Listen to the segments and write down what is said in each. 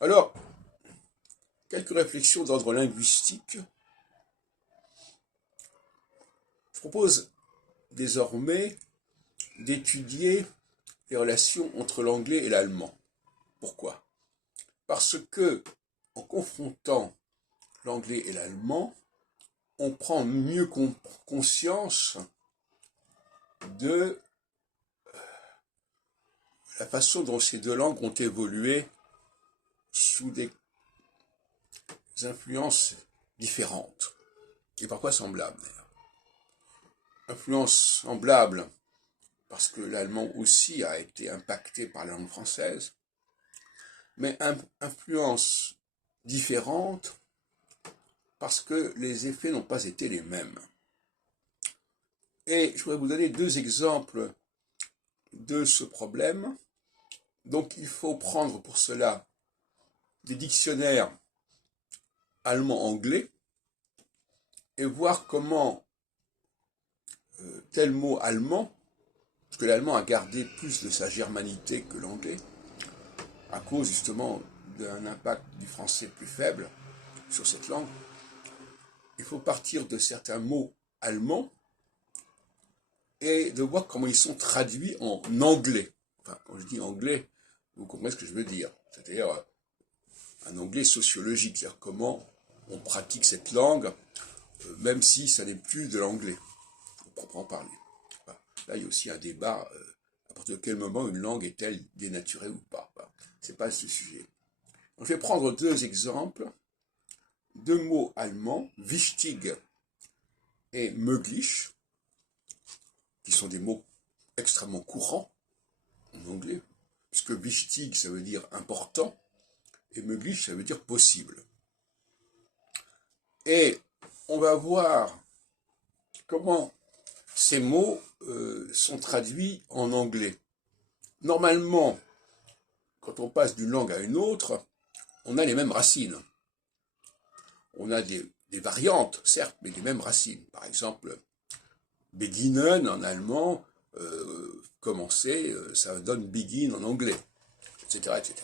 Alors, quelques réflexions d'ordre linguistique. Je propose désormais d'étudier les relations entre l'anglais et l'allemand. Pourquoi? Parce que, en confrontant l'anglais et l'allemand, on prend mieux conscience de la façon dont ces deux langues ont évolué sous des influences différentes, et parfois semblables d'ailleurs. Influences semblables parce que l'allemand aussi a été impacté par la langue française, mais influences différentes parce que les effets n'ont pas été les mêmes. Et je voudrais vous donner deux exemples de ce problème. Donc il faut prendre pour cela des dictionnaires allemand-anglais et voir comment tel mot allemand, parce que l'allemand a gardé plus de sa germanité que l'anglais, à cause justement d'un impact du français plus faible sur cette langue. Il faut partir de certains mots allemands et de voir comment ils sont traduits en anglais. Enfin, quand je dis anglais, vous comprenez ce que je veux dire. C'est-à-dire un anglais sociologique, c'est-à-dire comment on pratique cette langue, même si ça n'est plus de l'anglais, pour proprement parler. Là, il y a aussi un débat, à partir de quel moment une langue est-elle dénaturée ou pas. C'est pas ce sujet. Donc, je vais prendre deux exemples, deux mots allemands, wichtig et möglich, qui sont des mots extrêmement courants en anglais, puisque wichtig, ça veut dire important, et möglich, ça veut dire possible. Et on va voir comment ces mots sont traduits en anglais. Normalement, quand on passe d'une langue à une autre, on a les mêmes racines. On a des variantes, certes, mais les mêmes racines. Par exemple, beginnen en allemand, commencer, ça donne begin en anglais, etc., etc.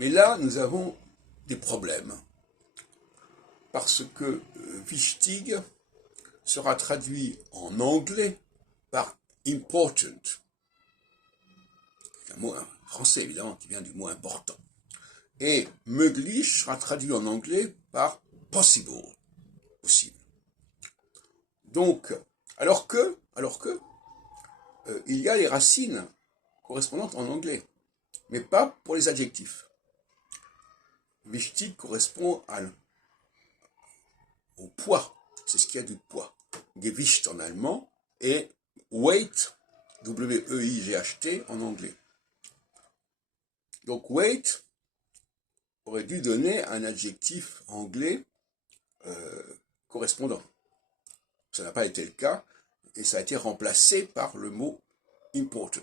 Mais là, nous avons des problèmes. Parce que wichtig sera traduit en anglais par important. C'est un mot français, évidemment, qui vient du mot important. Et möglich sera traduit en anglais par possible. Possible. Donc, alors que il y a les racines correspondantes en anglais, mais pas pour les adjectifs. Wichtig correspond au poids, c'est ce qui a du poids. Gewicht en allemand et weight, W-E-I-G-H-T en anglais. Donc weight aurait dû donner un adjectif anglais correspondant. Ça n'a pas été le cas et ça a été remplacé par le mot important.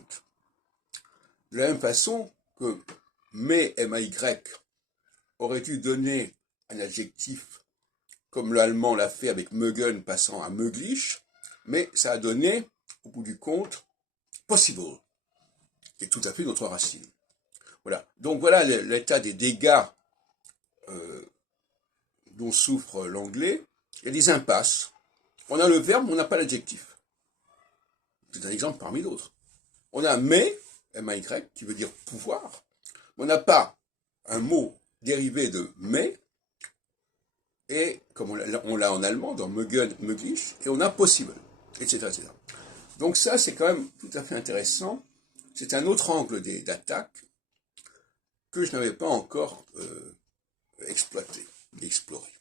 De la même façon que mais, M-A-Y, aurait dû donner un adjectif comme l'allemand l'a fait avec mögen passant à möglich, mais ça a donné, au bout du compte, possible, qui est tout à fait notre racine. Voilà. Donc voilà l'état des dégâts dont souffre l'anglais. Il y a des impasses. On a le verbe, mais on n'a pas l'adjectif. C'est un exemple parmi d'autres. On a mais, M-A-Y, qui veut dire pouvoir, mais on n'a pas un mot dérivé de mais, et comme on l'a en allemand, dans mögen, möglich, et on a possible, etc., etc. Donc ça, c'est quand même tout à fait intéressant. C'est un autre angle d'attaque que je n'avais pas encore exploité, exploré.